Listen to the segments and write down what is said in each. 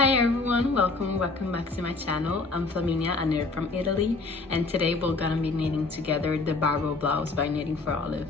Hi everyone, welcome back to my channel. I'm Flaminia, a nerd from Italy, and today we're gonna be knitting together the Barbroe Blouse by Knitting for Olive.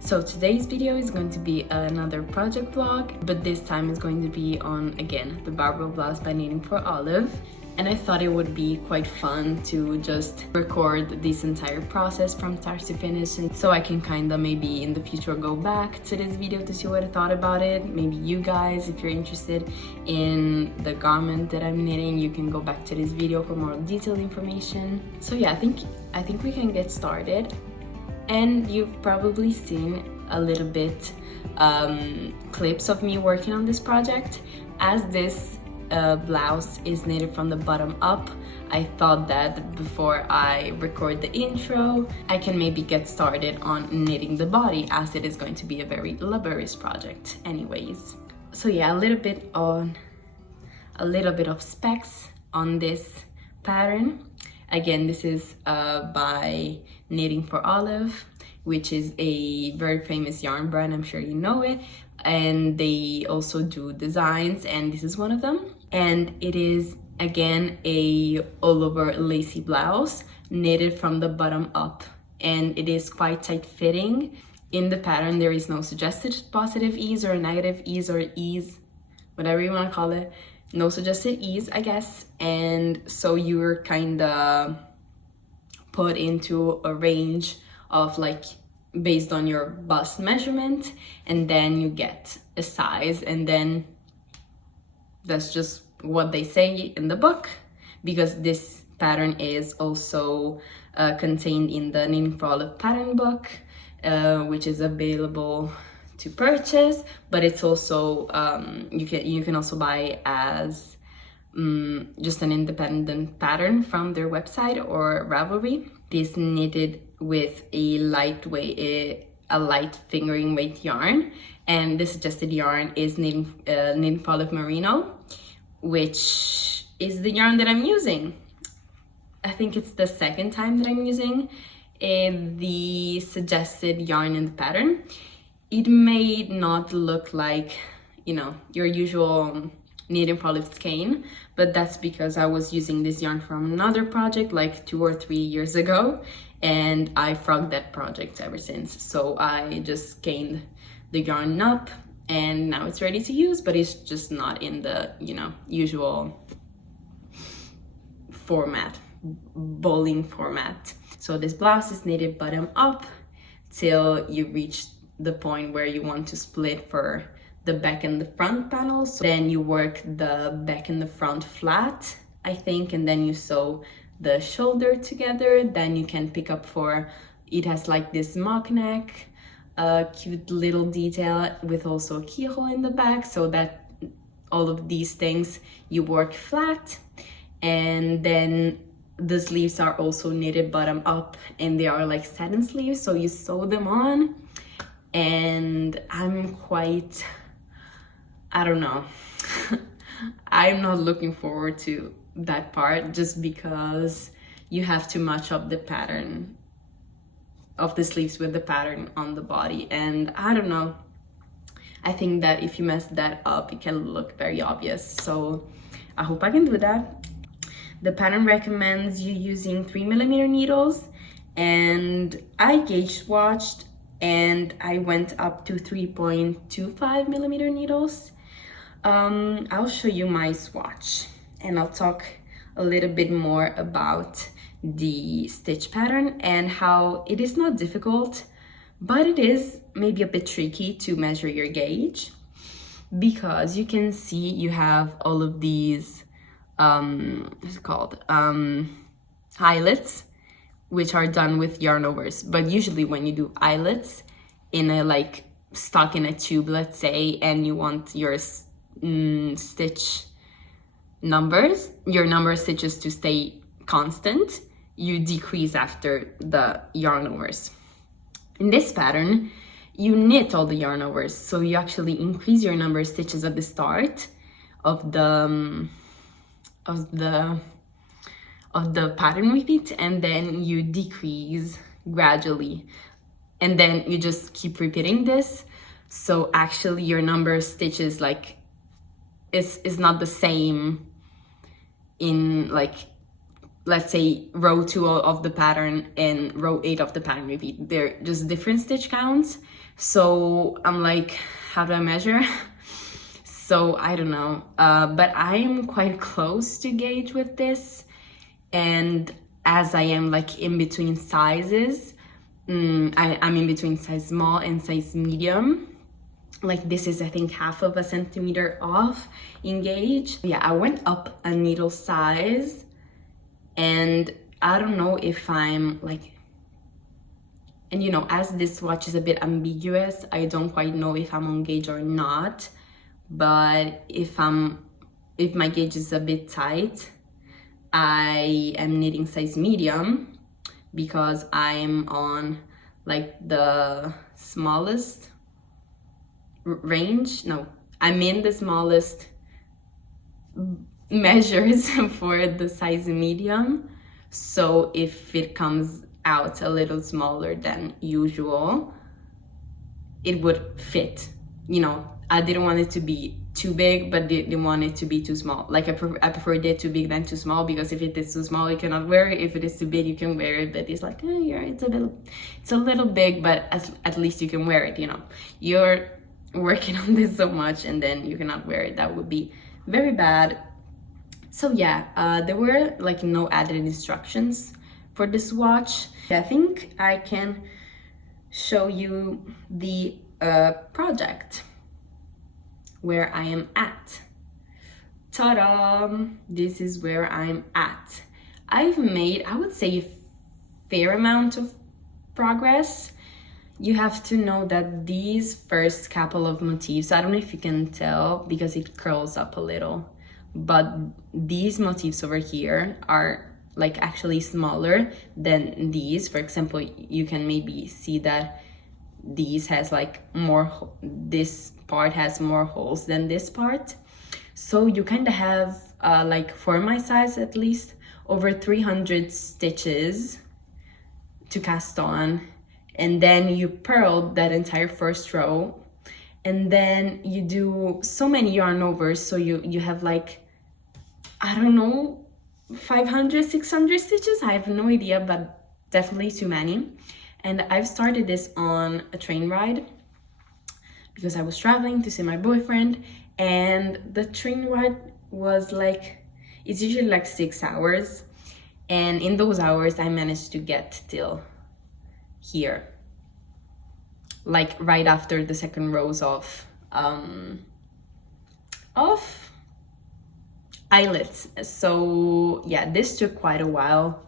So today's video is going to be another project vlog, but this time is going to be on, again, the Barbroe Blouse by Knitting for Olive. And I thought it would be quite fun to just record this entire process from start to finish, and so I can kind of maybe in the future go back to this video to see what I thought about it. Maybe you guys, if you're interested in the garment that I'm knitting, you can go back to this video for more detailed information. So yeah, I think we can get started. And you've probably seen a little bit clips of me working on this project. As this blouse is knitted from the bottom up, I thought that before I record the intro, I can maybe get started on knitting the body, as it is going to be a very laborious project anyways. So yeah, a little bit of specs on this pattern. Again, this is by Knitting for Olive, which is a very famous yarn brand. I'm sure you know it. And they also do designs, and this is one of them. And it is, again, a all-over lacy blouse knitted from the bottom up. And it is quite tight-fitting. In the pattern, there is no suggested positive ease or negative ease or ease, whatever you want to call it. No suggested ease, I guess. And so you're kind of put into a range of, like, based on your bust measurement, and then you get a size, and then that's just what they say in the book, because this pattern is also contained in the Knitting for Olive pattern book, which is available to purchase, but it's also you can also buy as just an independent pattern from their website or Ravelry. This knitted with a light fingering weight yarn, and the suggested yarn is Knitting for Olive Merino, which is the yarn that I'm using. I think it's the second time that I'm using the suggested yarn in the pattern. It may not look like, you know, your usual Knitting for Olive skein, but that's because I was using this yarn from another project like 2 or 3 years ago, and I frogged that project ever since. So I just skeined the yarn up, and now it's ready to use, but it's just not in the, you know, usual format, bowling format. So this blouse is knitted bottom up till you reach the point where you want to split for the back and the front panels. So then you work the back and the front flat, I think, and then you sew the shoulder together. Then you can pick up for, it has like this mock neck, cute little detail with also a keyhole in the back, so that all of these things you work flat. And then the sleeves are also knitted bottom up, and they are like satin sleeves, so you sew them on. And I'm quite, I don't know, I'm not looking forward to that part, just because you have to match up the pattern of the sleeves with the pattern on the body, and I don't know, I think that if you mess that up, it can look very obvious. So I hope I can do that. The pattern recommends you using 3mm needles, and I gauge swatched and I went up to 3.25mm needles. I'll show you my swatch, and I'll talk a little bit more about the stitch pattern and how it is not difficult, but it is maybe a bit tricky to measure your gauge, because you can see you have all of these what's it called, eyelets, which are done with yarn overs. But usually when you do eyelets in a, like, stuck in a tube, let's say, and you want your stitch numbers, your number of stitches to stay constant, you decrease after the yarn overs. In this pattern, you knit all the yarn overs, so you actually increase your number of stitches at the start of the pattern repeat, and then you decrease gradually, and then you just keep repeating this. So actually your number of stitches, like, is not the same in like, let's say row 2 of the pattern and row 8 of the pattern repeat. They're just different stitch counts. So I'm like, how do I measure? So I don't know, but I am quite close to gauge with this, and as I am like in between sizes, I'm in between size small and size medium. Like this is, I think, 1/2 centimeter off in gauge. Yeah, I went up a needle size, and I don't know if I'm like, and you know, as this watch is a bit ambiguous, I don't quite know if I'm on gauge or not. But if my gauge is a bit tight, I am knitting size medium because I'm on like the smallest range. No, I'm in the smallest measures for the size medium. So if it comes out a little smaller than usual, it would fit, you know. I didn't want it to be too big, but didn't want it to be too small. Like I prefer it too big than too small, because if it is too small, you cannot wear it. If it is too big, you can wear it. But it's like, yeah, it's a little big, but at least you can wear it. You know, you're working on this so much, and then you cannot wear it. That would be very bad. So yeah, there were like no added instructions for this watch. I think I can show you the project where I am at. Ta-da! This is where I'm at. I've made, I would say, a fair amount of progress. You have to know that these first couple of motifs, I don't know if you can tell because it curls up a little, but these motifs over here are like actually smaller than these. For example, you can maybe see that these has like more, this part has more holes than this part. So you kind of have like, for my size at least, over 300 stitches to cast on, and then you purl that entire first row, and then you do so many yarn overs, so you have like, I don't know, 500, 600 stitches. I have no idea, but definitely too many. And I've started this on a train ride because I was traveling to see my boyfriend, and the train ride was like, it's usually like 6 hours, and in those hours I managed to get till here, like right after the second rows of eyelets. So yeah, this took quite a while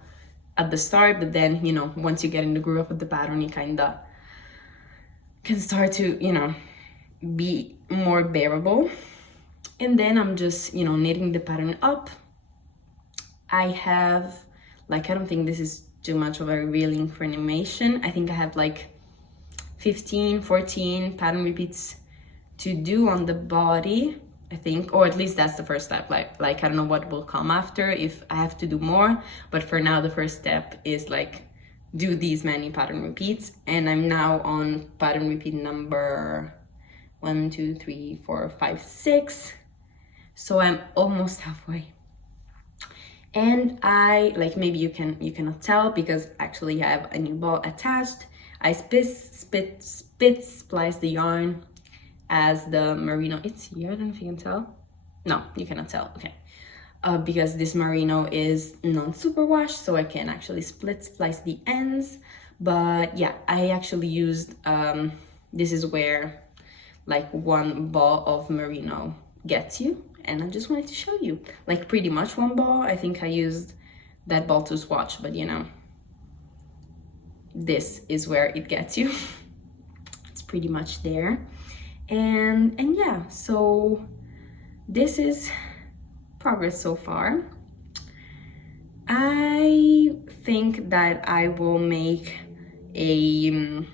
at the start, but then, you know, once you get in the groove of the pattern, you kind of can start to, you know, be more bearable. And then I'm just, you know, knitting the pattern up. I have like, I don't think this is too much of a revealing for animation. I think I have like 15, 14 pattern repeats to do on the body, I think, or at least that's the first step. Like I don't know what will come after if I have to do more, but for now the first step is like do these many pattern repeats. And I'm now on pattern repeat number 1, 2, 3, 4, 5, 6. So I'm almost halfway. And I, like, maybe you cannot tell because actually I have a new ball attached. I split splice the yarn as the merino. It's here, I don't know if you can tell. No, you cannot tell, okay. Because this merino is non-superwash, so I can actually split splice the ends. But yeah, I actually used, this is where like one ball of merino gets you. And I just wanted to show you, like pretty much one ball. I think I used that ball to swatch, but you know, this is where it gets you. It's pretty much there. And yeah, so this is progress so far. I think that I will make a,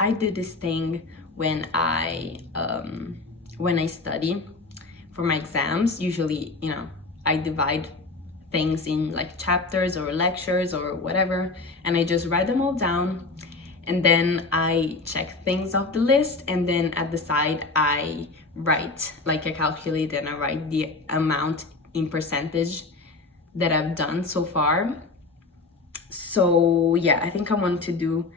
I do this thing when I study for my exams. Usually, you know, I divide things in like chapters or lectures or whatever, and I just write them all down. and then I check things off the list, and then at the side I write, like I calculate and I write the amount in percentage that I've done so far. So yeah, I think I want to do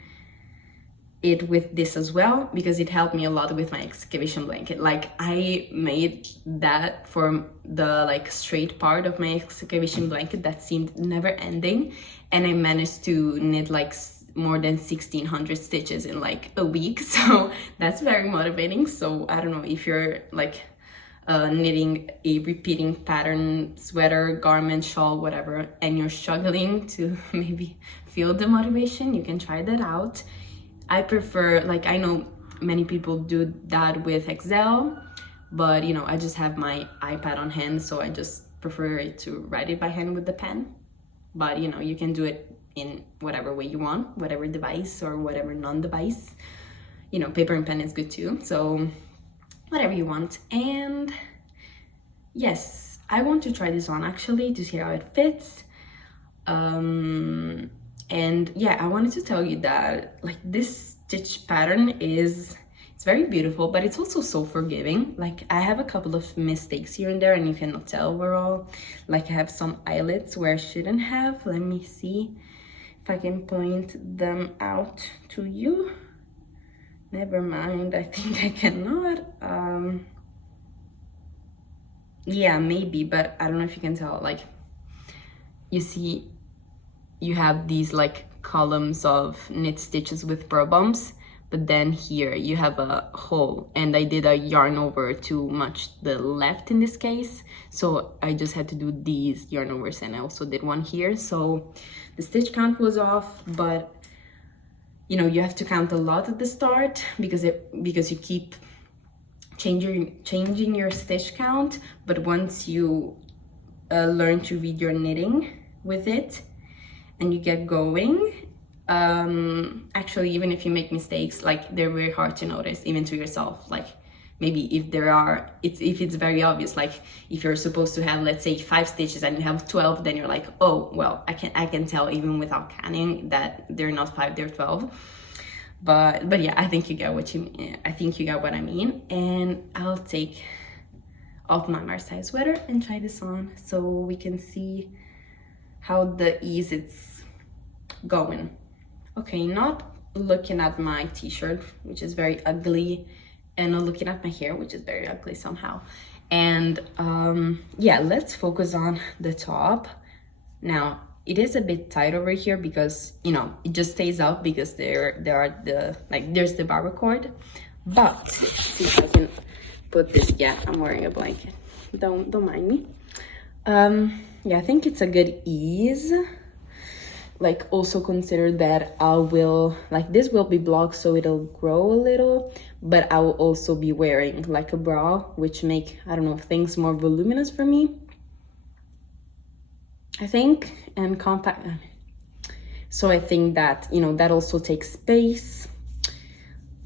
it with this as well, because it helped me a lot with my excavation blanket. Like I made that for the like straight part of my excavation blanket that seemed never ending, and I managed to knit like more than 1600 stitches in like a week. So that's very motivating. So I don't know if you're like knitting a repeating pattern, sweater, garment, shawl, whatever, and you're struggling to maybe feel the motivation, you can try that out. I prefer, like, I know many people do that with Excel, but you know, I just have my iPad on hand, so I just prefer to write it by hand with the pen. But you know, you can do it in whatever way you want, whatever device or whatever non-device. You know, paper and pen is good too, so whatever you want. And yes, I want to try this on actually to see how it fits. And yeah, I wanted to tell you that like this stitch pattern it's very beautiful, but it's also so forgiving. Like I have a couple of mistakes here and there, and you cannot tell overall. Like I have some eyelets where I shouldn't have. Let me see if I can point them out to you. Never mind, I think I cannot. Yeah, maybe, but I don't know if you can tell. Like you see, you have these like columns of knit stitches with burr bumps, but then here you have a hole, and I did a yarn over too much the left in this case, so I just had to do these yarn overs, and I also did one here, so the stitch count was off. But you know, you have to count a lot at the start because you keep changing your stitch count. But once you learn to read your knitting with it and you get going, actually, even if you make mistakes, like they're very hard to notice even to yourself. Like maybe if it's very obvious, like if you're supposed to have, let's say, 5 stitches and you have 12, then you're like, oh well, I can tell even without counting that they're not 5, they're 12. But yeah, I think you get what I mean. And I'll take off my Marseille sweater and try this on so we can see how the ease it's going. Okay, not looking at my t-shirt, which is very ugly, and not looking at my hair, which is very ugly somehow. And yeah, let's focus on the top. Now, it is a bit tight over here because, you know, it just stays out because there's the Barbroe cord. But let's see if I can put this. Yeah, I'm wearing a blanket. Don't mind me. Yeah, I think it's a good ease. Like, also consider that this will be blocked, so it'll grow a little, but I will also be wearing like a bra, which make, I don't know, things more voluminous for me, I think, and compact. So I think that, you know, that also takes space.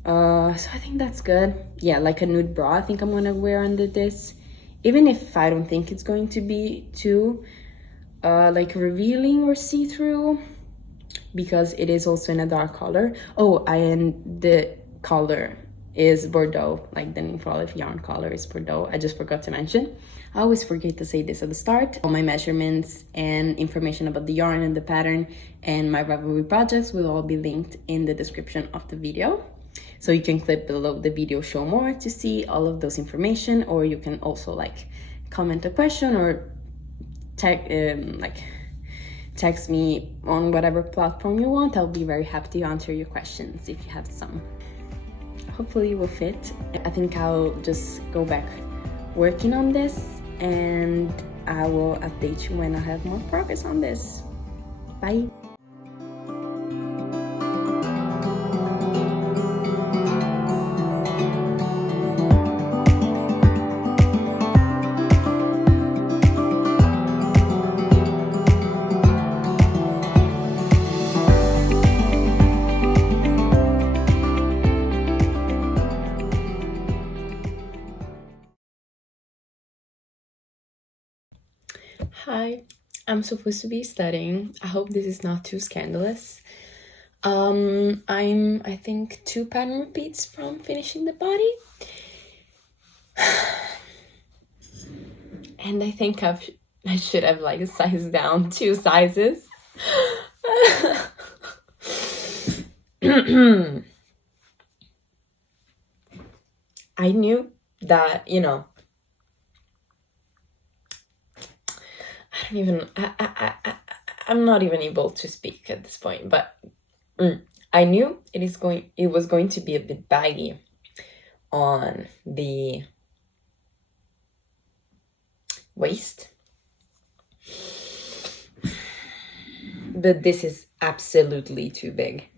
So I think that's good. Yeah, like a nude bra I think I'm gonna wear under this, even if I don't think it's going to be too like revealing or see-through, because it is also in a dark color. And the color is Bordeaux, like the Nymph Olive yarn color is Bordeaux. I just forgot to mention. I always forget to say this at the start. All my measurements and information about the yarn and the pattern and my Ravelry projects will all be linked in the description of the video. So you can click below the video show more to see all of those information, or you can also like comment a question or text me on whatever platform you want. I'll be very happy to answer your questions if you have some. Hopefully it will fit. I think I'll just go back working on this, and I will update you when I have more progress on this. Bye. Hi, I'm supposed to be studying. I hope this is not too scandalous. I'm, I think, 2 pattern repeats from finishing the body. And I think I should have like sized down 2 sizes. I knew that, you know, I'm not even able to speak at this point, but I knew it was going to be a bit baggy on the waist. But this is absolutely too big.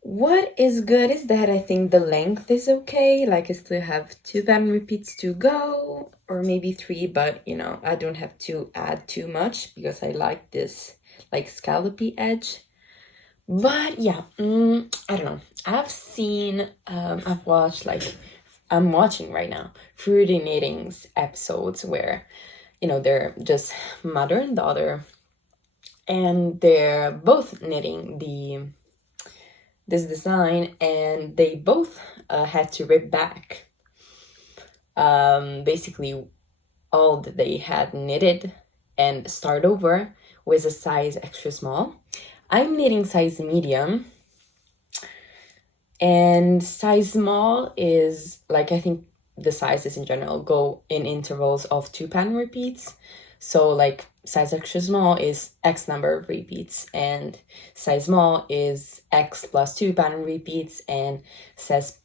What is good is that I think the length is okay. Like I still have 2 pattern repeats to go, or maybe 3, but you know, I don't have to add too much because I like this like scallopy edge. But yeah, I don't know. I've watched like, I'm watching right now Fruity Knitting's episodes where, you know, they're just mother and daughter, and they're both knitting this design, and they both had to rip back basically all that they had knitted and start over with a size extra small. I'm knitting size medium, and size small is like, I think the sizes in general go in intervals of 2 pattern repeats. So like size extra small is X number of repeats, and size small is X plus 2 pattern repeats, and size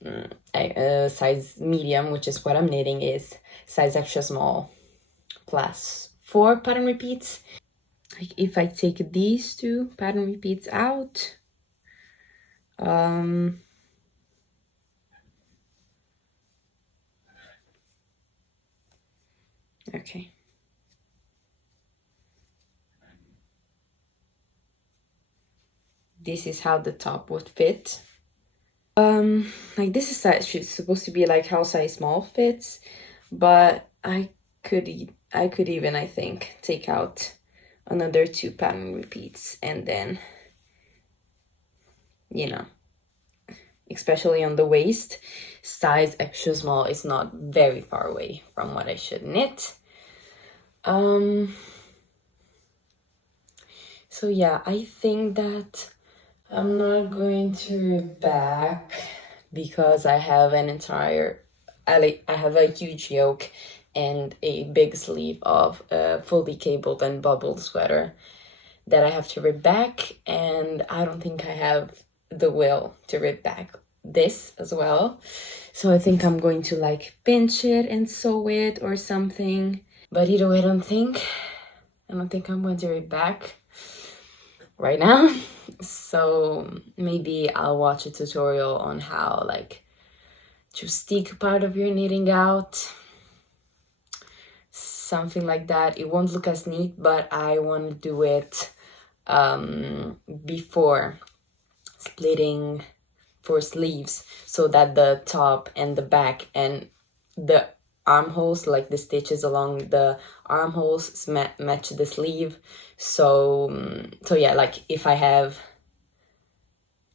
medium, which is what I'm knitting, is size extra small plus 4 pattern repeats. Like if I take these 2 pattern repeats out, okay. This is how the top would fit. Like this is supposed to be like how size small fits, but I could even, I think, take out another 2 pattern repeats, and then, you know, especially on the waist, size extra small is not very far away from what I should knit. So yeah, I think that I'm not going to rip back because I have I have a huge yoke and a big sleeve of a fully cabled and bubbled sweater that I have to rip back, and I don't think I have the will to rip back this as well. So I think I'm going to like pinch it and sew it or something. But either way, I don't think I'm going to rip back right now. So maybe I'll watch a tutorial on how like to stick part of your knitting out, something like that. It won't look as neat, but I want to do it before splitting for sleeves, so that the top and the back and the armholes, like the stitches along the armholes, match the sleeve. So yeah, like if I have,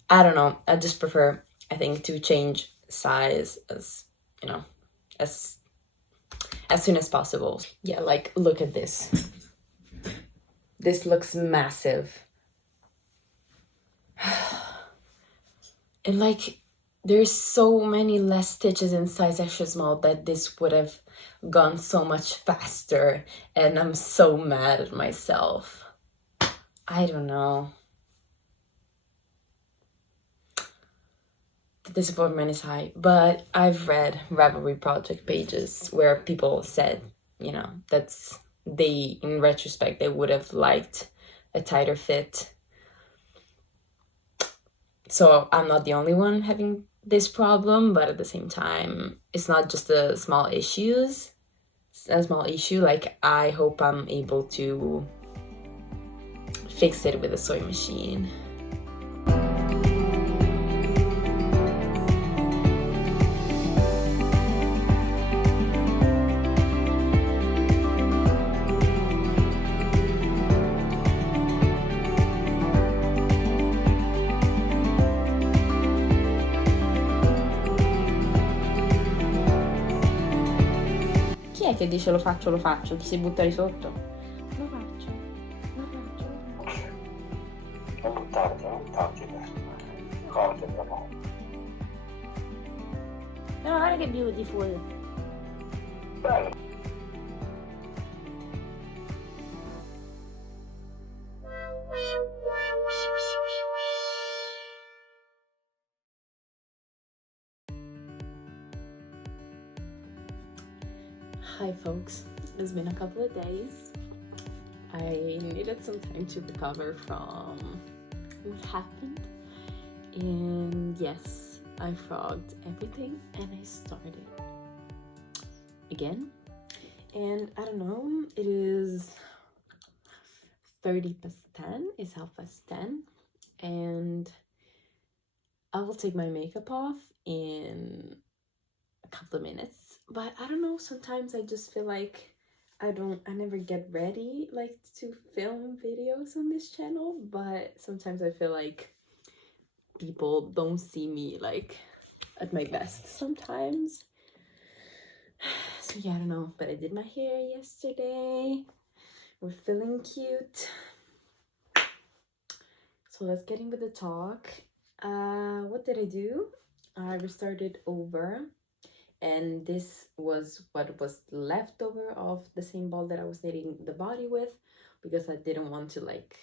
I don't know, I just prefer, I think, to change size as, you know, as soon as possible. Yeah, like look at this. This looks massive. And like there's so many less stitches in size extra small that this would have gone so much faster, and I'm so mad at myself. I don't know. The disappointment is high, but I've read Ravelry project pages where people said, you know, in retrospect, they would have liked a tighter fit. So I'm not the only one having this problem, but at the same time, it's not just a small issue. Like, I hope I'm able to fix it with a sewing machine. che dice lo faccio, ti si butta di sotto. Lo faccio. Non buttarti, corte però. No, guarda che beautiful. Bello. Hi folks, it's been a couple of days. I needed some time to recover from what happened, and yes, I frogged everything and I started again. And I don't know, it is 30 past 10, it's 10:30, and I will take my makeup off in a couple of minutes. But I don't know, sometimes I just feel like I never get ready like to film videos on this channel, but sometimes I feel like people don't see me like at my best sometimes. So yeah, I don't know, but I did my hair yesterday. We're feeling cute. So let's get in with the talk. What did I do? I restarted over, and this was what was left over of the same ball that I was knitting the body with, because I didn't want to like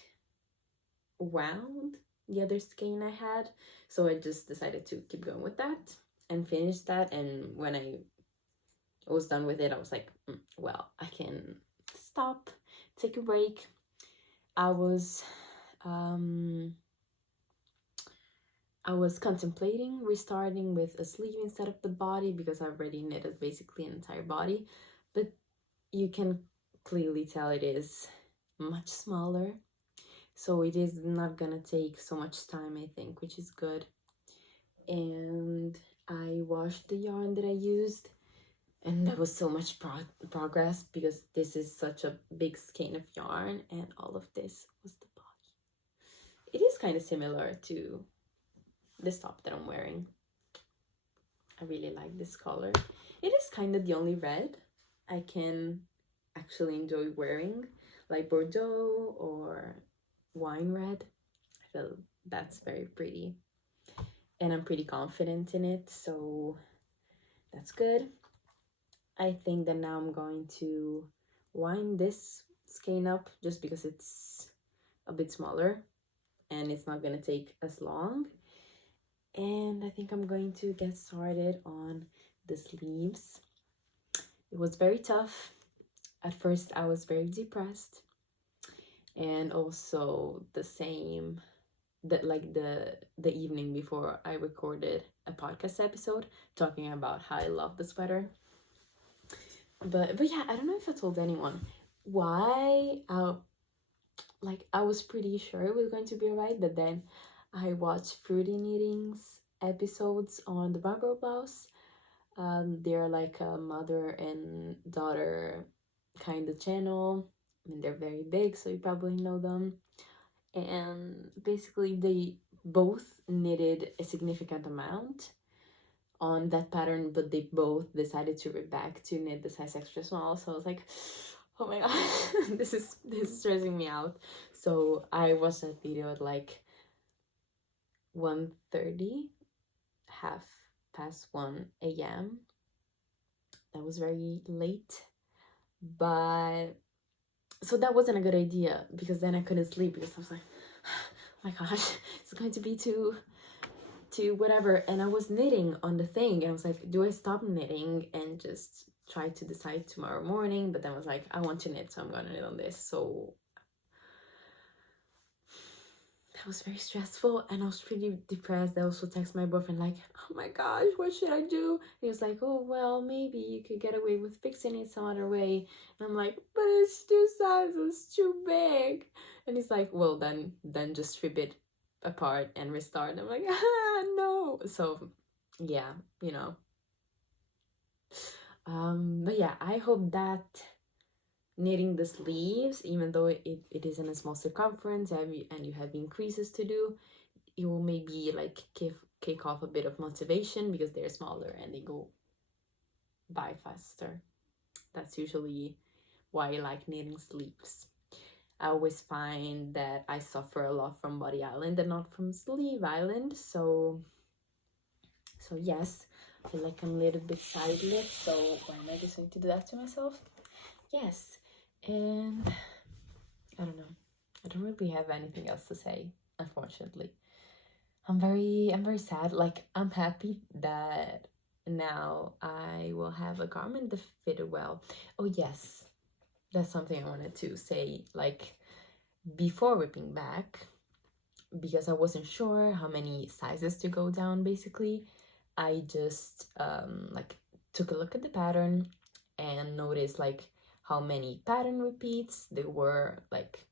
wound the other skein I had. So I just decided to keep going with that and finish that. And when I was done with it, I was like, well, I can stop, take a break. I was contemplating restarting with a sleeve instead of the body, because I already knitted basically an entire body, but you can clearly tell it is much smaller, so it is not gonna take so much time, I think, which is good. And I washed the yarn that I used, and there was so much progress, because this is such a big skein of yarn, and all of this was the body. It is kind of similar to this top that I'm wearing. I really like this color. It is kind of the only red I can actually enjoy wearing, like Bordeaux or wine red. I feel that's very pretty, and I'm pretty confident in it, so that's good. I think that now I'm going to wind this skein up, just because it's a bit smaller and it's not gonna take as long. And I think I'm going to get started on the sleeves. It was very tough. At first I was very depressed, and also the same that like the evening before I recorded a podcast episode talking about how I love the sweater. But yeah, I don't know if I told anyone why. I was pretty sure it was going to be alright, but then I watched Fruity Knitting's episodes on the Barbroe Blouse. They're like a mother and daughter kind of channel. I mean, they're very big, so you probably know them. And basically they both knitted a significant amount on that pattern, but they both decided to revert back to knit the size extra small. So I was like, oh my god, this is stressing me out. So I watched that video at like 1:30, 1:30 a.m. That was very late, but so that wasn't a good idea, because then I couldn't sleep, because I was like, oh my gosh, it's going to be too whatever. And I was knitting on the thing, and I was like, do I stop knitting and just try to decide tomorrow morning? But then I was like, I want to knit, so I'm gonna knit on this. So that was very stressful, and I was pretty depressed. I also texted my boyfriend like, oh my gosh, what should I do? He was like, oh well, maybe you could get away with fixing it some other way. And I'm like, but it's two sizes too big. And he's like, well, then just strip it apart and restart. And I'm like, no. So yeah, you know. But yeah, I hope that knitting the sleeves, even though it is in a small circumference and you have increases to do, it will maybe like kick off a bit of motivation, because they're smaller and they go by faster. That's usually why I like knitting sleeves. I always find that I suffer a lot from body island and not from sleeve island, so yes, I feel like I'm a little bit sideless, so why am I just going to do that to myself? Yes, and I don't know, I don't really have anything else to say, unfortunately. I'm very sad. Like, I'm happy that now I will have a garment that fitted well. Oh yes, that's something I wanted to say, like, before ripping back, because I wasn't sure how many sizes to go down. Basically, I just like took a look at the pattern and noticed like how many pattern repeats there were, like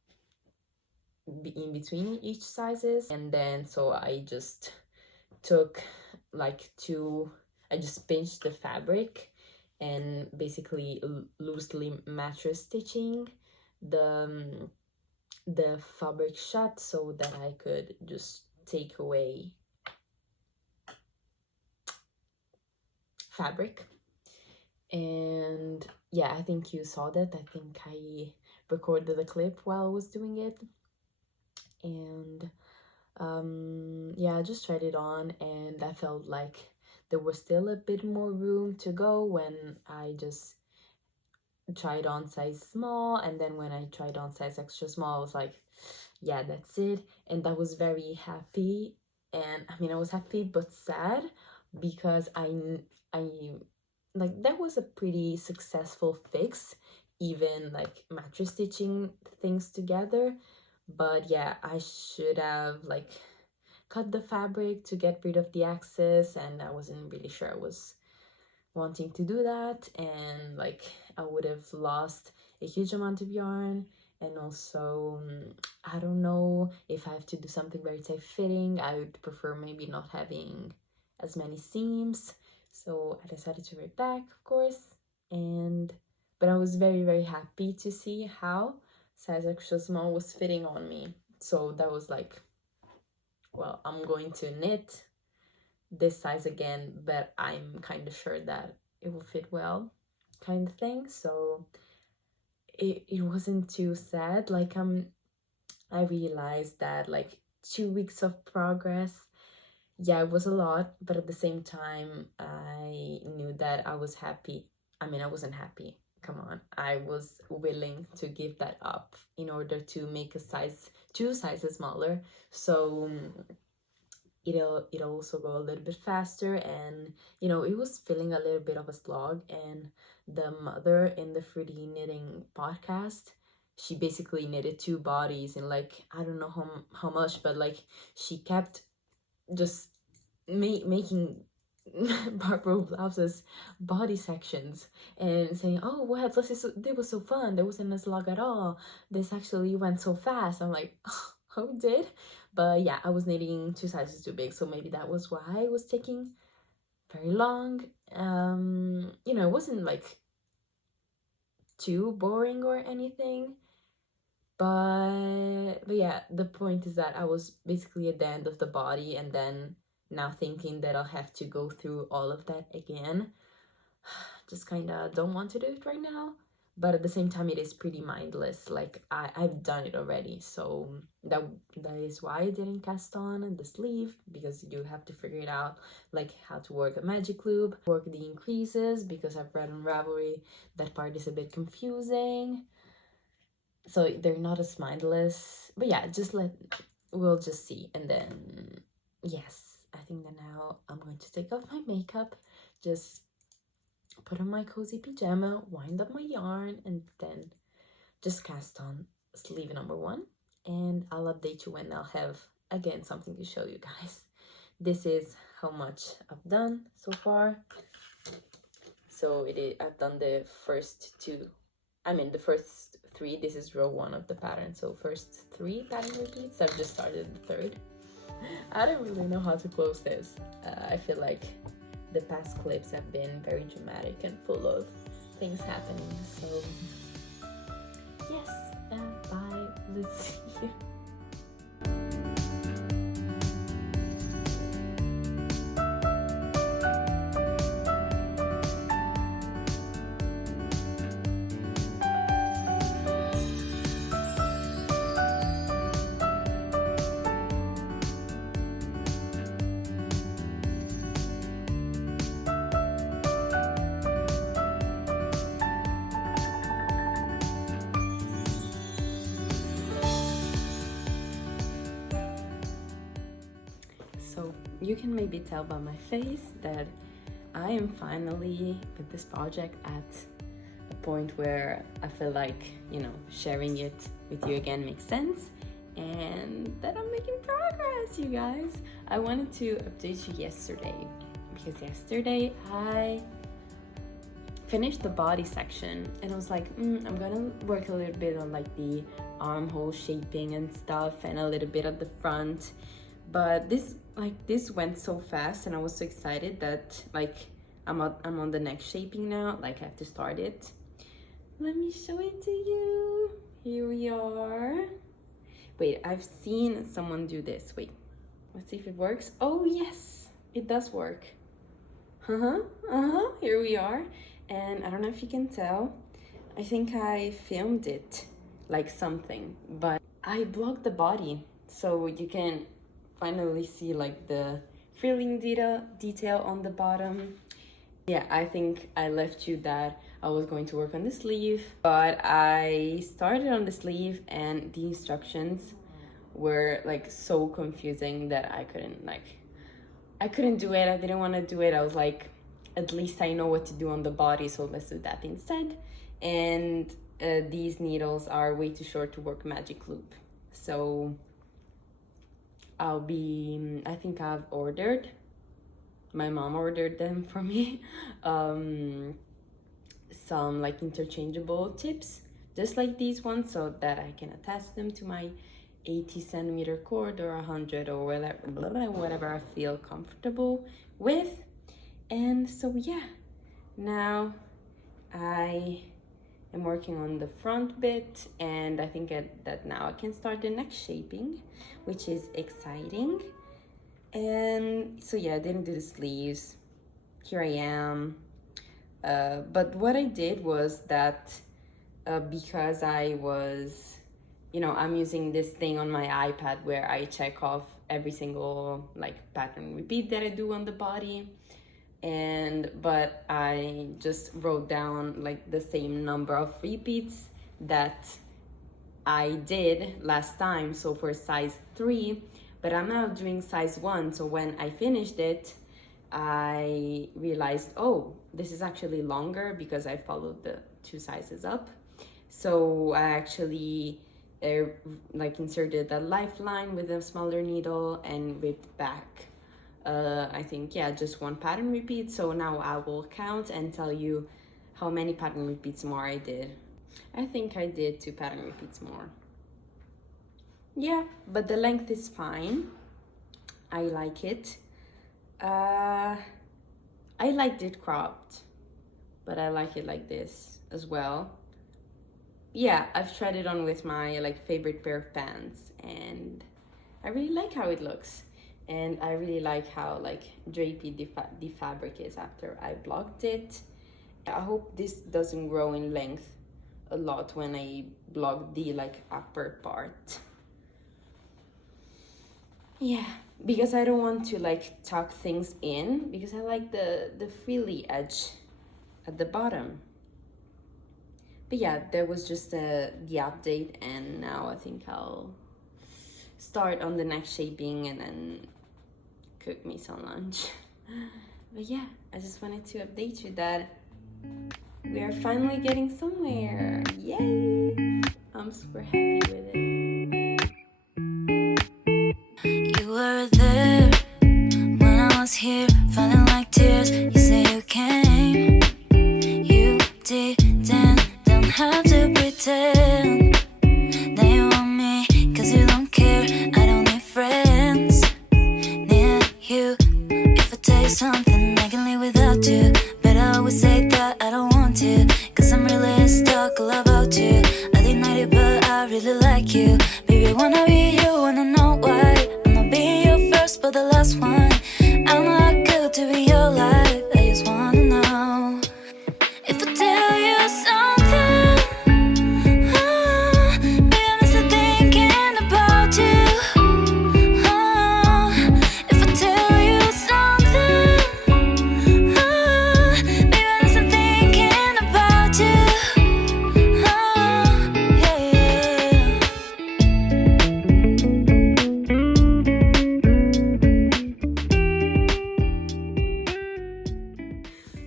in between each sizes, and then so I just took like I just pinched the fabric and basically loosely mattress stitching the fabric shut so that I could just take away fabric. And yeah, I think you saw that. I think I recorded a clip while I was doing it, and yeah, I just tried it on, and I felt like there was still a bit more room to go when I just tried on size small, and then when I tried on size extra small, I was like, yeah, that's it. And I was very happy, and I mean, I was happy but sad, because I like, that was a pretty successful fix, even like mattress stitching things together. But yeah, I should have like cut the fabric to get rid of the excess, and I wasn't really sure I was wanting to do that, and like I would have lost a huge amount of yarn. And also, I don't know if I have to do something very tight fitting. I would prefer maybe not having as many seams, so I decided to rip back, of course. But I was very happy to see how size extra small was fitting on me. So that was like, well, I'm going to knit this size again, but I'm kind of sure that it will fit well, kind of thing. So it wasn't too sad. Like, I realized that like 2 weeks of progress, yeah, it was a lot, but at the same time I knew that I was happy. I mean, I wasn't happy, come on, I was willing to give that up in order to make a size 2 sizes smaller. So it'll also go a little bit faster. And you know, it was feeling a little bit of a slog, and the mother in the Fruity Knitting podcast, she basically knitted 2 bodies in like, I don't know how much, but like she kept just making Barbroe Blouse's body sections and saying, oh wow, this was so fun, there wasn't a slog at all, this actually went so fast. I'm like, oh, it did. But yeah, I was knitting 2 sizes too big, so maybe that was why it was taking very long. You know, it wasn't like too boring or anything, but yeah, the point is that I was basically at the end of the body, and then now thinking that I'll have to go through all of that again. Just kind of don't want to do it right now, but at the same time it is pretty mindless. Like, I've done it already, so that is why I didn't cast on the sleeve, because you do have to figure it out, like how to work a magic loop, work the increases, because I've read on Ravelry that part is a bit confusing, so they're not as mindless. But yeah, we'll just see. And then yes, I think that now I'm going to take off my makeup, just put on my cozy pajama, wind up my yarn, and then just cast on sleeve number 1. And I'll update you when I'll have again something to show you guys. This is how much I've done so far. So I've done the first 2, the first 3. This is row 1 of the pattern, so first 3 pattern repeats. I've just started the 3rd. I don't really know how to close this. I feel like the past clips have been very dramatic and full of things happening, so yes, bye, let's see you. you can maybe tell by my face that I am finally with this project at a point where I feel like, you know, sharing it with you again makes sense, and that I'm making progress, you guys. I wanted to update you yesterday because yesterday I finished the body section and I was like, I'm gonna work a little bit on like the armhole shaping and stuff and a little bit at the front, but this went so fast and I was so excited that like I'm on the neck shaping now. Like I have to start it. Let me show it to you. Here we are. Wait, I've seen someone do this. Wait, let's see if it works. Oh yes, it does work. Here we are. And I don't know if you can tell, I think I filmed it like something, but I blocked the body so you can finally see like the frilling detail on the bottom. Yeah, I think I left you that I was going to work on the sleeve, but I started on the sleeve and the instructions were like so confusing that I couldn't do it. I didn't want to do it. I was like, at least I know what to do on the body, so let's do that instead. And these needles are way too short to work magic loop. So I think I've ordered, my mom ordered them for me, some like interchangeable tips, just like these ones, so that I can attach them to my 80 centimeter cord or 100 or whatever I feel comfortable with. And so yeah, now I am working on the front bit, and I think that now I can start the neck shaping, which is exciting. And so yeah, I didn't do the sleeves. Here I am. But what I did was that because I was, you know, I'm using this thing on my iPad where I check off every single like pattern repeat that I do on the body. But I just wrote down like the same number of repeats that I did last time, so for size 3, but I'm now doing size 1. So when I finished it, I realized, oh, this is actually longer because I followed the 2 sizes up. So I actually like inserted a lifeline with a smaller needle and ripped back I think, yeah, just 1 pattern repeat. So now I will count and tell you how many pattern repeats more I did. I think I did 2 pattern repeats more. Yeah, but the length is fine. I like it. I liked it cropped, but I like it like this as well. Yeah, I've tried it on with my like favorite pair of pants, and I really like how it looks. And I really like how like drapey the fabric is after I blocked it. I hope this doesn't grow in length a lot when I block the like upper part. Yeah, because I don't want to like tuck things in, because I like the frilly edge at the bottom. But yeah, there was just the update, and now I think I'll start on the neck shaping and then cook me some lunch. But yeah, I just wanted to update you that we are finally getting somewhere. Yay! I'm super happy with it. You were there when I was here, falling like tears. You say you came, you didn't, don't have to pretend that you want me, 'cause you don't care. I don't need friends near you. If I tell you something, I can live without you, but I always say that I don't want to, 'cause I'm really stuck all about you. I deny it, but I really like you, baby.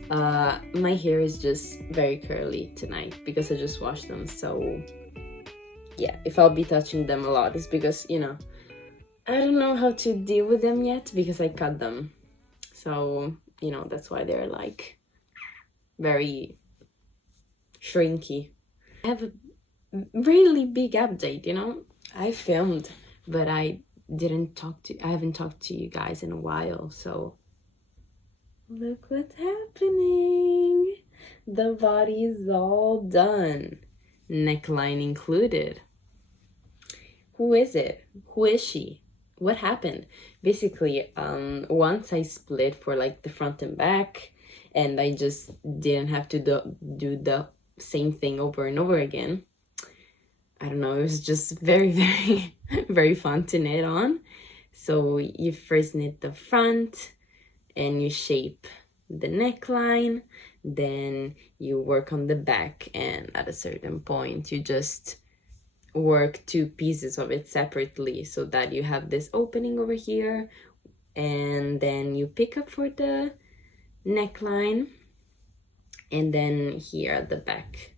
My hair is just very curly tonight because I just washed them, so yeah, if I'll be touching them a lot, it's because, you know, I don't know how to deal with them yet because I cut them. So, you know, that's why they're like very shrinky. I have a really big update, you know. I filmed, but I haven't talked to you guys in a while, so look what's happening. The body is all done, neckline included. Who is it? Who is she? What happened? Basically, once I split for like the front and back, and I just didn't have to do the same thing over and over again. I don't know, it was just very, very, very fun to knit on. So you first knit the front and you shape the neckline, then you work on the back, and at a certain point you just work 2 pieces of it separately so that you have this opening over here, and then you pick up for the neckline, and then here at the back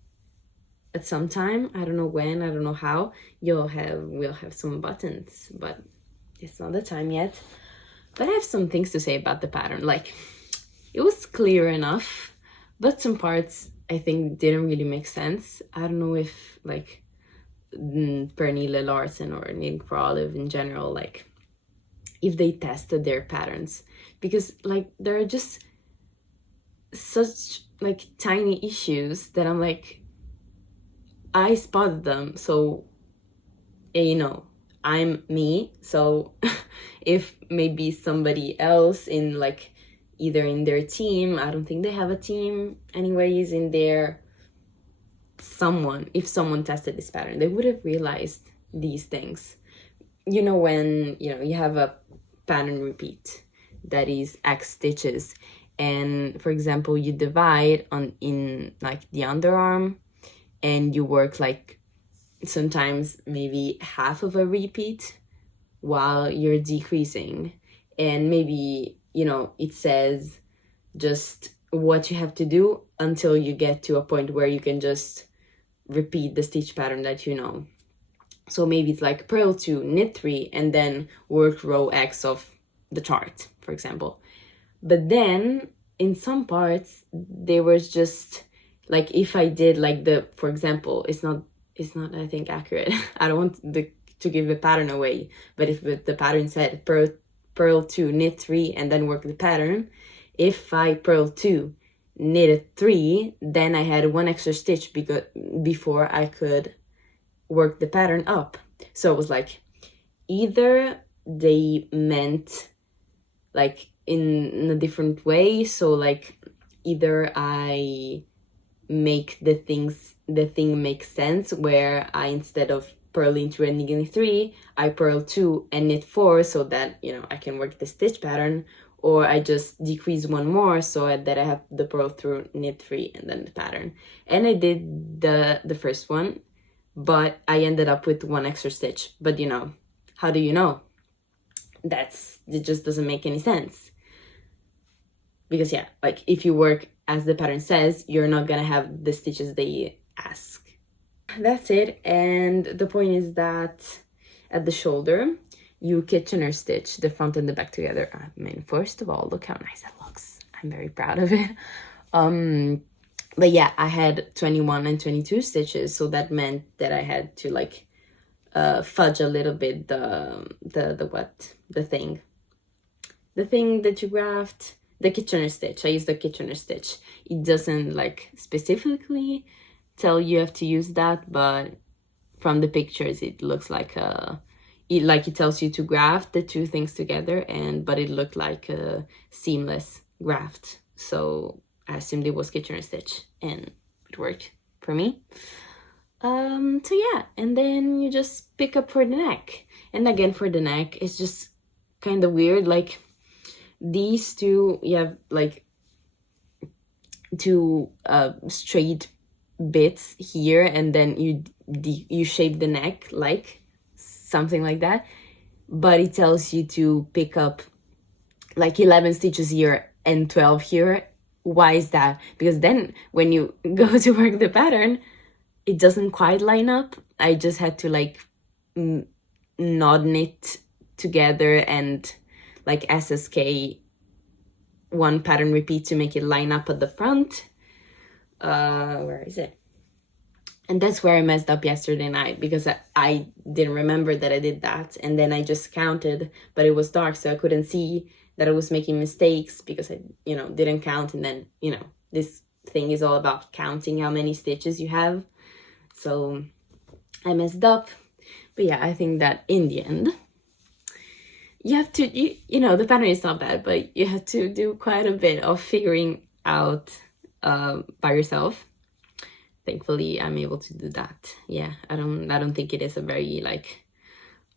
at some time, I don't know when, I don't know how, we'll have some buttons, but it's not the time yet. But I have some things to say about the pattern. Like, it was clear enough, but some parts I think didn't really make sense. I don't know if like Pernille Larsen or Nick for Olive in general, like if they tested their patterns, because like there are just such like tiny issues that I'm like, I spotted them, so you know, I'm me. So if maybe somebody else in like either in their team, I don't think they have a team anyways, in their if someone tested this pattern, they would have realized these things. You know, when you have a pattern repeat that is X stitches, and for example you divide in like the underarm, and you work like sometimes maybe half of a repeat while you're decreasing, and maybe it says just what you have to do until you get to a point where you can just repeat the stitch pattern that you know. So maybe it's like purl 2, knit 3, and then work row X of the chart, for example. But then in some parts they were just like, if I did like for example, it's not I think accurate. I don't want to give the pattern away, but if the pattern said purl 2, knit 3, and then work the pattern, if I purl 2, knitted 3, then I had 1 extra stitch before I could work the pattern up. So it was like, either they meant like in a different way, so like either I make the thing make sense, where I, instead of purling 2 and knitting 3, I purl 2 and knit 4 so that I can work the stitch pattern, or I just decrease 1 more so that I have the purl through, knit 3, and then the pattern. And I did the first one, but I ended up with 1 extra stitch. But how do you know? It just doesn't make any sense. Because like if you work as the pattern says, you're not gonna have the stitches they ask. That's it. And the point is that at the shoulder, you Kitchener stitch the front and the back together. I mean, first of all, look how nice it looks. I'm very proud of it. But yeah, I had 21 and 22 stitches, so that meant that I had to like fudge a little bit the thing that you graphed, the Kitchener stitch. I used the Kitchener stitch. It doesn't like specifically tell you have to use that, but from the pictures it looks like it tells you to graft the 2 things together, but it looked like a seamless graft, so I assumed it was Kitchener stitch, and it worked for me. So yeah, and then you just pick up for the neck. And again, for the neck, it's just kind of weird, like these 2, you have like 2 straight bits here, and then you shape the neck like something like that, but it tells you to pick up like 11 stitches here and 12 here why is that? Because then when you go to work the pattern, it doesn't quite line up. I just had to like knot knit together and like SSK one pattern repeat to make it line up at the front. Where is it? And that's where I messed up yesterday night, because I didn't remember that I did that, and then I just counted, but it was dark, so I couldn't see that I was making mistakes because I, didn't count. And then, this thing is all about counting how many stitches you have. So I messed up. But yeah, I think that in the end, you have to, the pattern is not bad, but you have to do quite a bit of figuring out by yourself. Thankfully, I'm able to do that. Yeah, I don't think it is a very like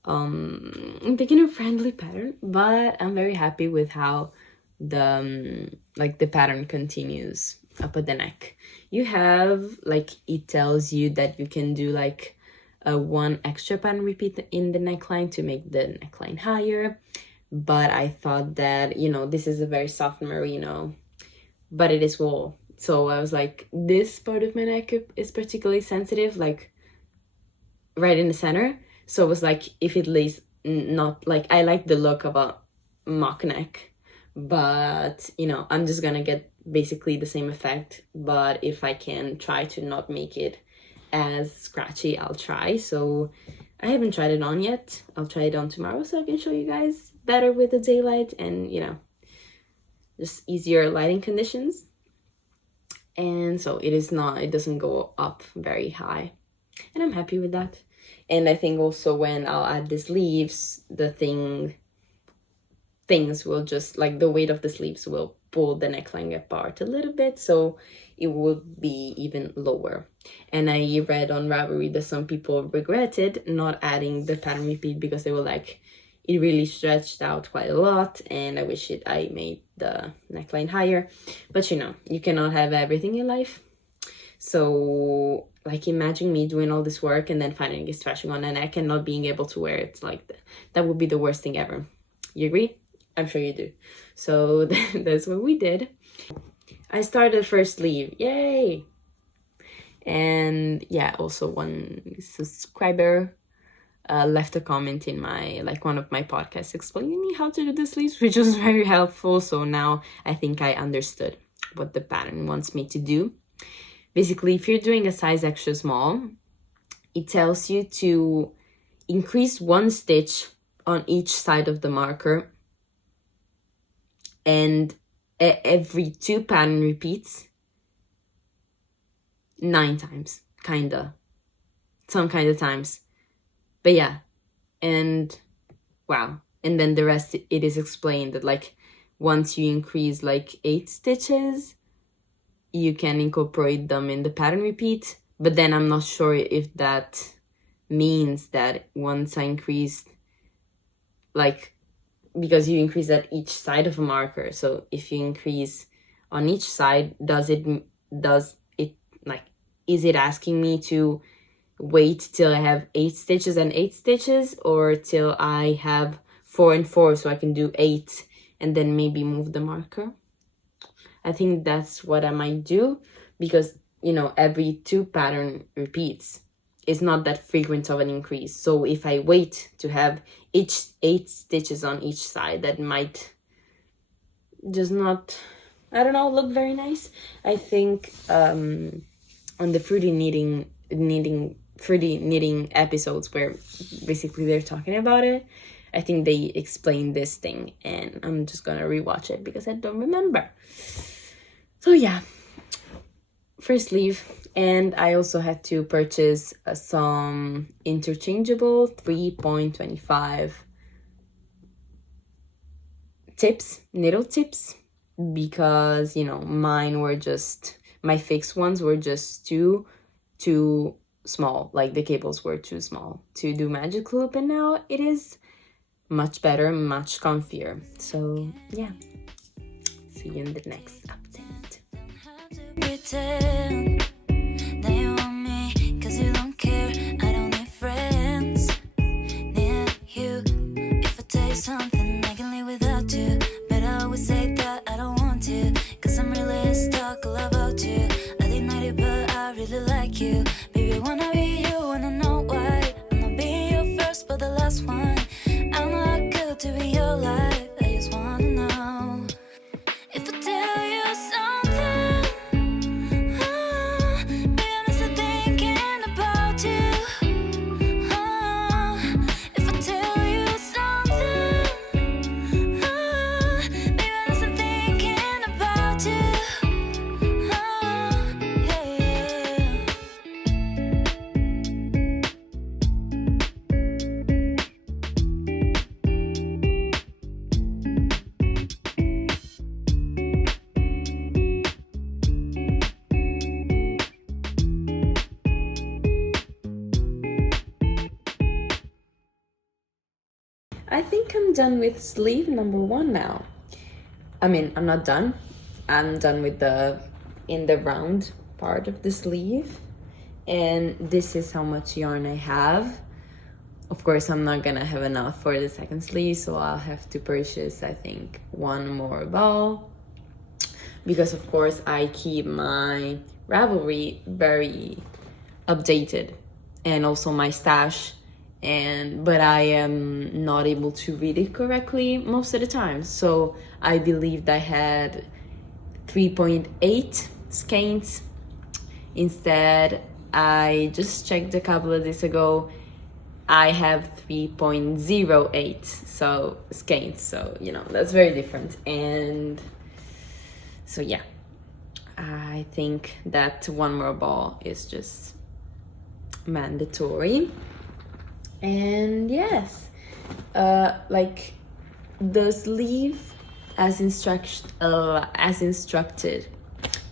beginner friendly pattern, but I'm very happy with how the pattern continues up at the neck. You have it tells you that you can do one extra pattern repeat in the neckline to make the neckline higher, but I thought that this is a very soft merino, but it is wool. So I was like, this part of my neck is particularly sensitive, right in the center. So it was like, if it lays not I like the look of a mock neck, but I'm just gonna get basically the same effect. But if I can try to not make it as scratchy, I'll try. So I haven't tried it on yet. I'll try it on tomorrow so I can show you guys better with the daylight and just easier lighting conditions. And so it doesn't go up very high, and I'm happy with that. And I think also when I'll add the sleeves, things will just the weight of the sleeves will pull the neckline apart a little bit, so it will be even lower. And I read on Ravelry that some people regretted not adding the pattern repeat because they were like, it really stretched out quite a lot, and I wish I made the neckline higher. But you cannot have everything in life. So imagine me doing all this work and then finding it stretching on the neck and not being able to wear it. That would be the worst thing ever. You agree? I'm sure you do. So that's what we did. I started the first sleeve. Yay! And yeah, also one subscriber left a comment in my one of my podcasts explaining me how to do the sleeves, which was very helpful. So now I think I understood what the pattern wants me to do. Basically, if you're doing a size extra small, it tells you to increase one stitch on each side of the marker, and every 2 pattern repeats 9 times, some kind of times. But yeah, and wow. And then the rest, it is explained that once you increase 8 stitches, you can incorporate them in the pattern repeat. But then I'm not sure if that means that once I increased, because you increase at each side of a marker. So if you increase on each side, is it asking me to wait till I have 8 stitches and 8 stitches, or till I have 4 and 4 so I can do 8 and then maybe move the marker? I think that's what I might do, because every 2 pattern repeats is not that frequent of an increase. So if I wait to have 8 stitches on each side, that might just not, I don't know, look very nice. I think on the fruity knitting episodes where basically they're talking about it, I think they explain this thing, and I'm just gonna rewatch it because I don't remember. So yeah, first sleeve. And I also had to purchase some interchangeable 3.25 needle tips, because mine were just, my fixed ones were just too small. The cables were too small to do magic loop, and now it is much better, much comfier. So yeah, see you in the next update. Pretend that you want me, 'cause you don't care. I don't need friends near you. If I tell you something, I can live without you, but I always say that I don't want to, 'cause I'm realistic. I think I'm done with sleeve number 1 now. I mean, I'm not done. I'm done with the in the round part of the sleeve. And this is how much yarn I have. Of course, I'm not gonna have enough for the second sleeve, so I'll have to purchase, I think, 1 more ball. Because of course I keep my Ravelry very updated, and also my stash, but I am not able to read it correctly most of the time. So I believed I had 3.8 skeins. Instead, I just checked a couple of days ago. I have 3.08 so skeins, so you know that's very different. And so yeah, I think that 1 more ball is just mandatory. And yes, like the sleeve as instructed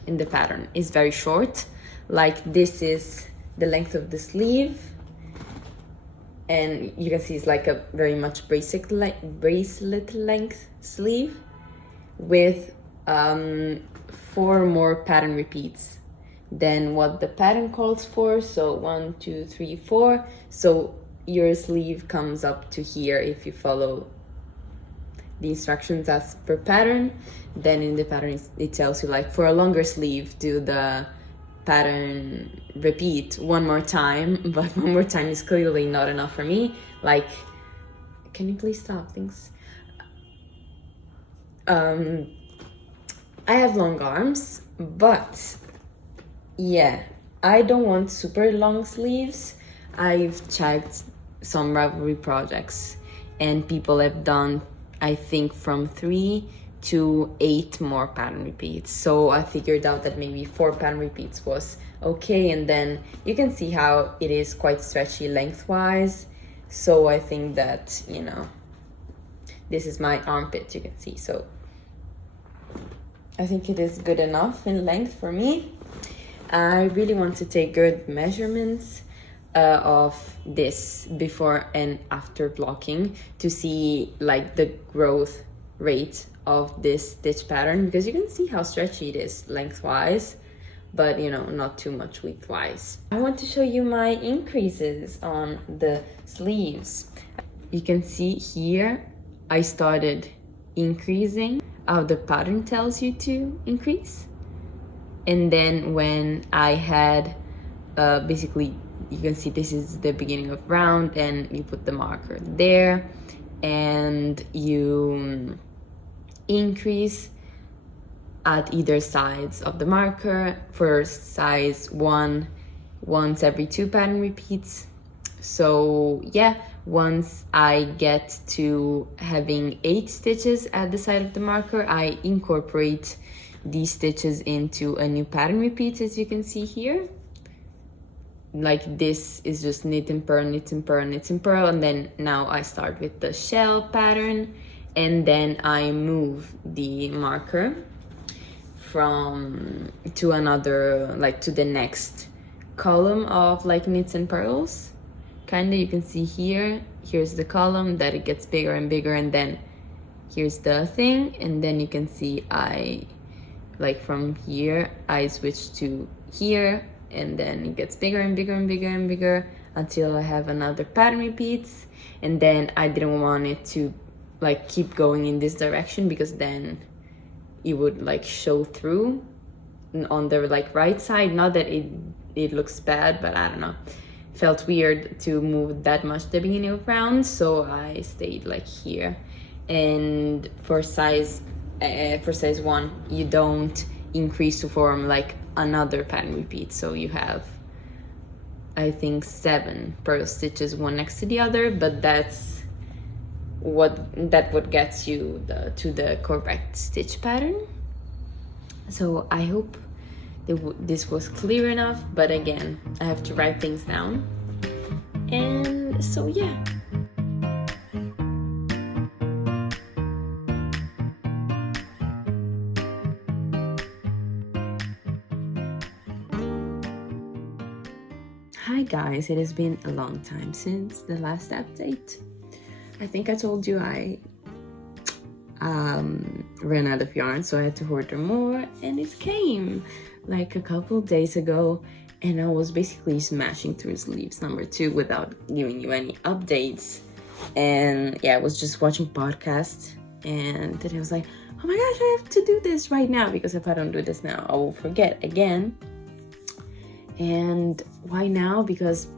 in the pattern is very short. Like this is the length of the sleeve, and you can see it's like a very much bracelet length sleeve with 4 more pattern repeats than what the pattern calls for. So 1, 2, 3, 4. So your sleeve comes up to here if you follow the instructions as per pattern. Then in the pattern it tells you, like, for a longer sleeve, do the pattern repeat 1 more time, but 1 more time is clearly not enough for me. Like, can you please stop things? I have long arms, but yeah, I don't want super long sleeves. I've checked some Ravelry projects and people have done, I think, from 3 to 8 more pattern repeats. So I figured out that maybe 4 pattern repeats was okay, and then you can see how it is quite stretchy lengthwise. So I think that, you know, this is my armpit, you can see. So I think it is good enough in length for me. I really want to take good measurements of this before and after blocking to see like the growth rate of this stitch pattern, because you can see how stretchy it is lengthwise, but you know, not too much widthwise. I want to show you my increases on the sleeves. You can see here I started increasing how the pattern tells you to increase, and then when I had basically, you can see this is the beginning of round, and you put the marker there and you increase at either sides of the marker for size 1 once every 2 pattern repeats. So yeah, once I get to having 8 stitches at the side of the marker, I incorporate these stitches into a new pattern repeat, as you can see here. Like this is just knit and purl, knit and purl, knit and purl, and then now I start with the shell pattern, and then I move the marker from to another, like to the next column of like knits and purls. Kinda, you can see here, here's the column that it gets bigger and bigger, and then here's the thing, and then you can see I, like from here, I switch to here, and then it gets bigger and bigger and bigger and bigger until I have another pattern repeats. And then I didn't want it to like keep going in this direction, because then it would like show through on the like right side. Not that it looks bad, but I don't know, felt weird to move that much at the beginning of round, so I stayed like here. And for size 1, you don't increase to form like another pattern repeat, so you have, I think, 7 purl stitches one next to the other, but that's what gets you to the correct stitch pattern. So I hope this was clear enough, but again, I have to write things down. And so yeah. Hi guys, it has been a long time since the last update, I think I told you I ran out of yarn, so I had to order more, and it came like a couple days ago, and I was basically smashing through sleeves number 2 without giving you any updates. And yeah, I was just watching podcasts, and then I was like, oh my gosh, I have to do this right now, because if I don't do this now, I will forget again. And why now? Because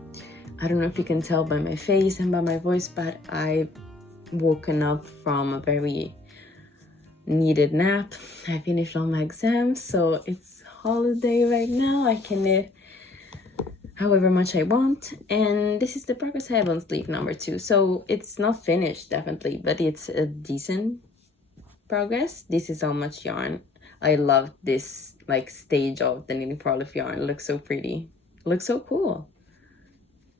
I don't know if you can tell by my face and by my voice, but I've woken up from a very needed nap. I finished all my exams, so it's holiday right now. I can knit however much I want, and this is the progress I have on sleeve number 2. So it's not finished definitely, but it's a decent progress. This is how much yarn. I love this like stage of the knitting for olive yarn. It looks so pretty, it looks so cool.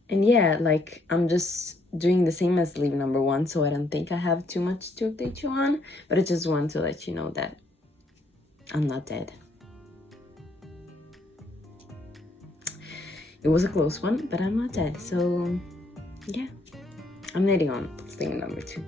And yeah, like I'm just doing the same as sleeve number 1, so I don't think I have too much to update you on, but I just want to let you know that I'm not dead. It was a close one, but I'm not dead. So yeah, I'm knitting on sleeve number 2.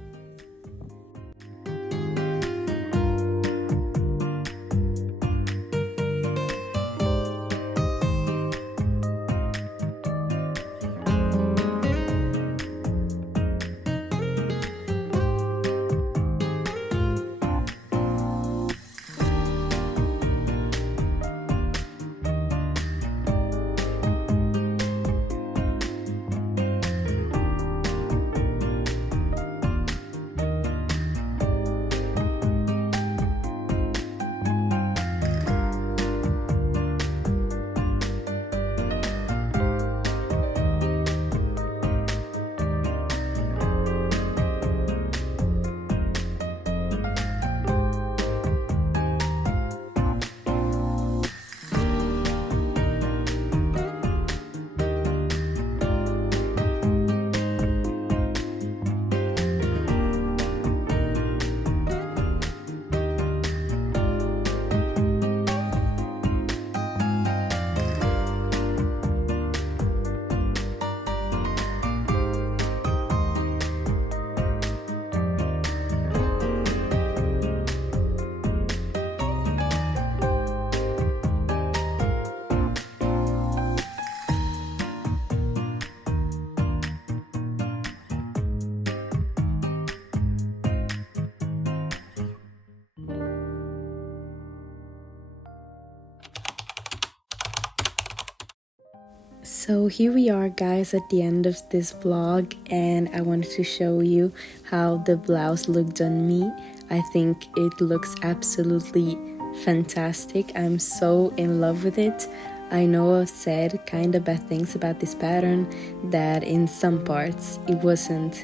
So here we are, guys, at the end of this vlog, and I wanted to show you how the blouse looked on me. I think it looks absolutely fantastic. I'm so in love with it. I know I've said kind of bad things about this pattern, that in some parts it wasn't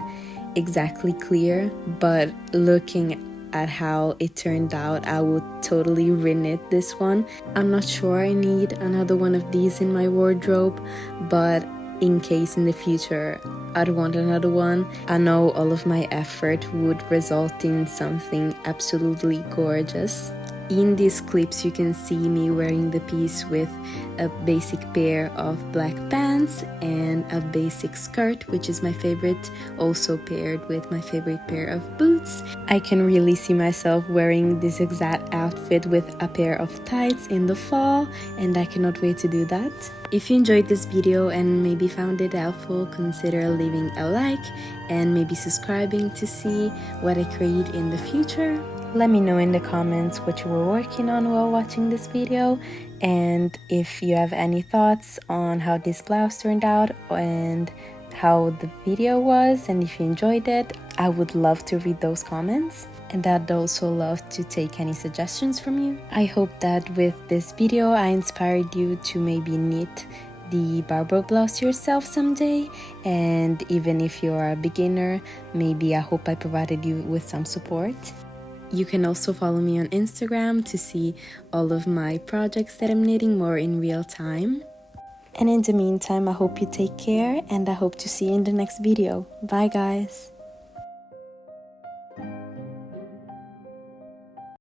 exactly clear, but looking at how it turned out, I would totally reknit this one. I'm not sure I need another one of these in my wardrobe, but in case in the future I'd want another one, I know all of my effort would result in something absolutely gorgeous. In these clips you can see me wearing the piece with a basic pair of black pants and a basic skirt, which is my favorite, also paired with my favorite pair of boots. I can really see myself wearing this exact outfit with a pair of tights in the fall, and I cannot wait to do that. If you enjoyed this video and maybe found it helpful, consider leaving a like and maybe subscribing to see what I create in the future. Let me know in the comments what you were working on while watching this video, and if you have any thoughts on how this blouse turned out and how the video was, and if you enjoyed it. I would love to read those comments, and I'd also love to take any suggestions from you. I hope that with this video I inspired you to maybe knit the Barbroe blouse yourself someday, and even if you're a beginner, maybe I hope I provided you with some support. You can also follow me on Instagram to see all of my projects that I'm knitting more in real time. And in the meantime, I hope you take care, and I hope to see you in the next video. Bye guys!